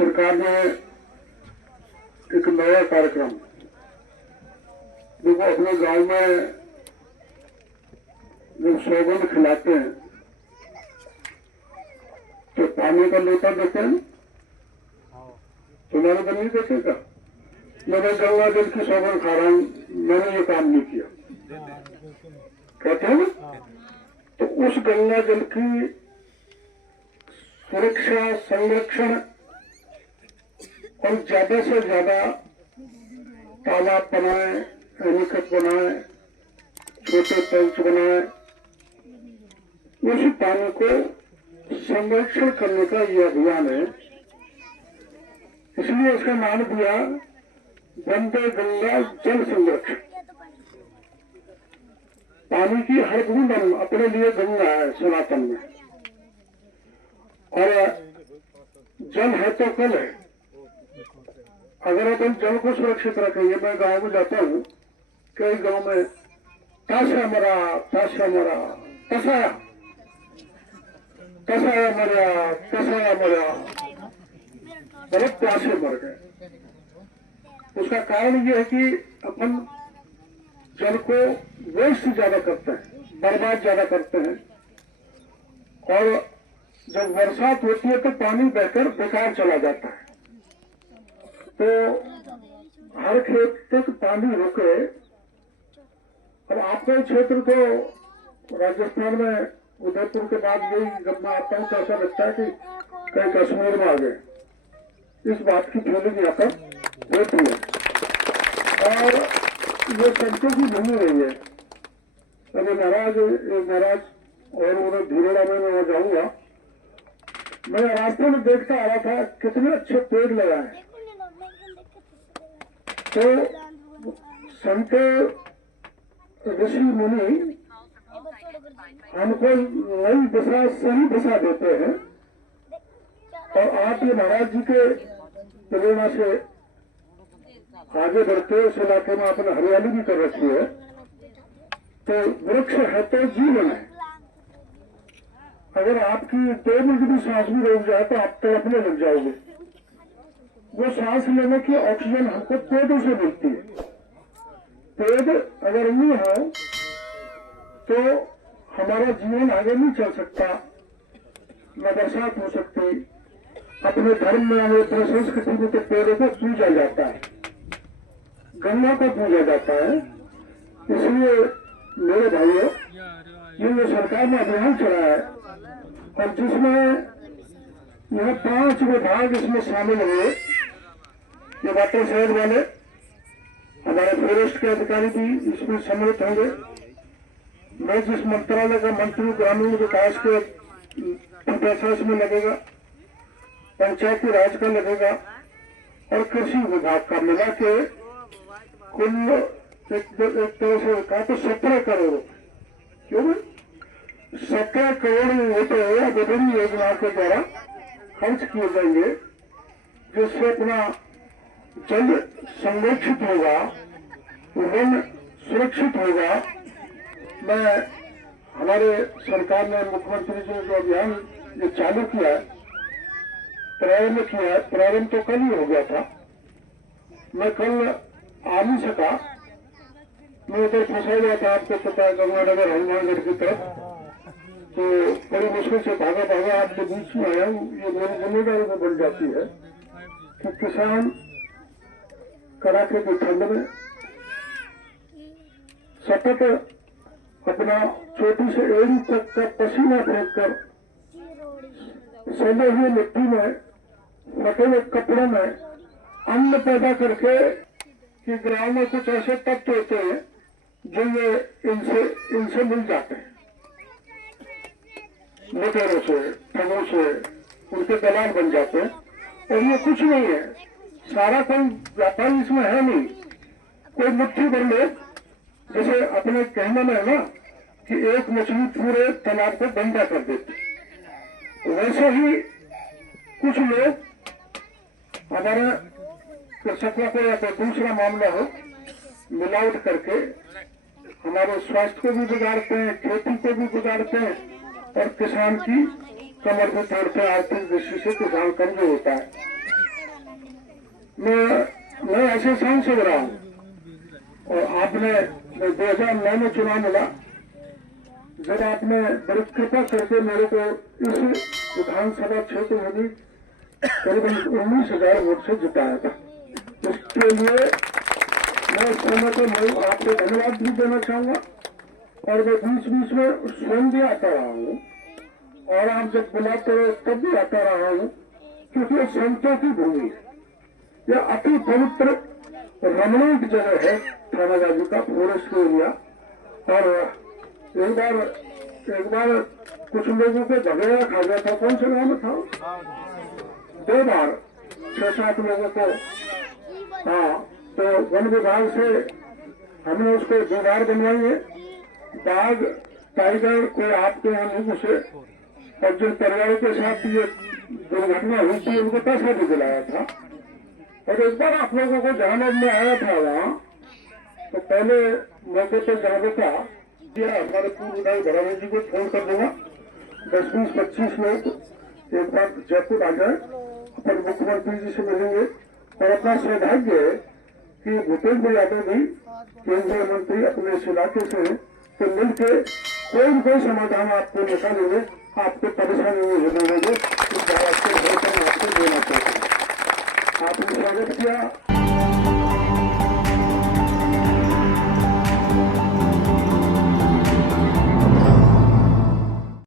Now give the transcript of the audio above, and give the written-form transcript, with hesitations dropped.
सरकार ने एक नया कार्यक्रम, देखो अपने गांव में जब सौगंध खिलाते हैं तो पानी का लोटा देते हैं, तुम्हारे तो नहीं देते क्या? मैंने गंगा जल की सौगंध खा रहा हूं, मैंने ये काम नहीं किया, कहते हैं ना। तो उस गंगा जल की सुरक्षा, संरक्षण और ज्यादा से ज्यादा तालाब बनाए, एनीकट बनाए, छोटे टैंक बनाए, उस पानी को संरक्षण करने का यह अभियान है। इसलिए इसका नाम दिया वंदे गंगा जल संरक्षण। पानी की हर बूंद अपने लिए गंगा है सनातन में, और जल है तो कल है। अगर अपन जल को सुरक्षित रखेंगे, मैं गांव में जाता हूँ, कई गांव में ताशा मरा, ताशा मरा, तसाया तसाया मरा, तसाया मरा, बहुत प्यासे मर गए। उसका कारण यह है कि अपन जल को वेस्ट ज्यादा करते हैं, बर्बाद ज्यादा करते हैं, और जब बरसात होती है तो पानी बहकर बेकार चला जाता है। तो हर खेत तक पानी रुके। अब आपका क्षेत्र तो राजस्थान में, उदयपुर के बाद यही, जब मैं आता हूँ तो ऐसा लगता है कि कहीं कश्मीर में आ गए। इस बात की फीलिंग यहाँ पर होती है, और ये सबको भी नहीं रही है। अभी महाराज और उन्हें धीरेड़ा में मैं जाऊंगा, मैं रास्ते में देखता आ रहा था कितने अच्छे पेड़ लगाए। तो संत ऋषि मुनि हमको नई दिशा, सही दिशा देते हैं। और आप ये महाराज जी के प्रेरणा से आगे बढ़ते, उस इलाके में आपने हरियाली भी कर रखी है। तो वृक्ष है तो जीवन है। अगर आपकी 2 मिनट भी सांस भी रुक जाए तो आप तड़पने लग जाओगे। वो सांस लेने की ऑक्सीजन हमको पेड़ों से मिलती है। पेड़ अगर नहीं हो तो हमारा जीवन आगे नहीं चल सकता, न बरसात हो सकती। अपने धर्म में, अपने संस्कृति में तो पेड़ों को पूजा जाता है, गंगा को पूजा जाता है। इसलिए मेरे भाइयों, ये सरकार ने अभियान चलाया है, और जिसमें यह 5 विभाग इसमें शामिल हुए। ये वाटर साइड वाले, हमारे फॉरेस्ट के अधिकारी भी इसमें सम्मिलित होंगे। मैं जिस मंत्रालय का मंत्री, ग्रामीण विकास के पैसा इसमें लगेगा, पंचायती राज का लगेगा, और कृषि विभाग का मिला के कुल एक तरह से कहा तो 17 करोड़, क्यों 17 करोड़ रुपए विभिन्न योजनाओं के द्वारा खर्च किए जाएंगे, जिससे अपना जल संरक्षित होगा, वन सुरक्षित होगा। मैं हमारे सरकार ने, मुख्यमंत्री जी ने जो अभियान ये चालू किया है, प्रारंभ किया है, प्रारंभ तो कल ही हो गया था। मैं कल आ नहीं सका, मैं उधर फंसा गया था, आपको पता है, गंगानगर हनुमानगढ़ की तरफ। तो बड़ी मुश्किल से भागा भागा आपके बीच में आया हूँ। ये मेरी जिम्मेदारी में बन जाती है कि किसान कड़ाके की ठंड में सतत अपना छोटी से एड़ी तक का पसीना फेंक कर, सने हुए मिट्टी में, फटे हुए कपड़ों में अन्न पैदा करके, कि ग्राम में कुछ ऐसे तत्व होते हैं जो ये इनसे मिल जाते हैं, लुटेरों से, ठगों से, उनके दलाल बन जाते हैं। और ये कुछ नहीं है, सारा कोई व्यापारी इसमें है नहीं। कोई मुट्ठी भर ले, जैसे अपने कहने में है ना कि एक मछली पूरे तालाब को गंदा कर देती, वैसे ही कुछ लोग हमारे कृषकों को या कोई दूसरा मामला हो, मिलावट करके हमारे स्वास्थ्य को भी बिगाड़ते हैं, खेती को भी बिगाड़ते हैं, और किसान की कमर को तोड़ते हैं। आर्थिक दृष्टि से किसान कमजोर होता है। मैं ऐसे सांसद रहा हूँ और आपने 2009 में चुनाव मिला जब आपने बड़ी कृपा करके मेरे को इस विधानसभा क्षेत्र में भी करीबन 19,000 वोट से जिताया था। इसके लिए मैं इस समय को मैं आपको धन्यवाद भी देना चाहूंगा और मैं बीच बीच में स्वयं भी आता रहा हूँ और आप जब बुलाते रहे तब भी आता रहा हूँ क्योंकि ये संतों की भूमि है। यह अति पवित्र रमणीक जगह है थानागाजी का फॉरेस्ट एरिया। और एक बार कुछ लोगों को झगड़ा खा गया था। कौन से गाँव में था? 2 बार 6-7 लोगों को। हाँ, तो वन विभाग से हमने उसको 2 बार बनवाई है। बाघ टाइगर कोई आपके यहाँ नहीं घुसे और जिन परिवारों के साथ ये दुर्घटना हुई थी उनको पैसा भी दिलाया था। और एक बार आप लोगों को जहानाबाद में आया था वहाँ, तो पहले मौके पर जाने का हमारे पूर्व विधायक भरावन जी को फोन कर दूंगा 10-20-25 लोग एक बार जयपुर आ जाए, अपन मुख्यमंत्री जी से मिलेंगे। और अपना सौभाग्य है कि भूपेंद्र यादव भी केंद्रीय मंत्री अपने इस इलाके से हैं, तो मिलकर कोई न कोई समाधान आपको निकालेंगे, आपको परेशानी नहीं होने देंगे। इस बात को आपको देना चाहते हैं। आपने स्वागत किया।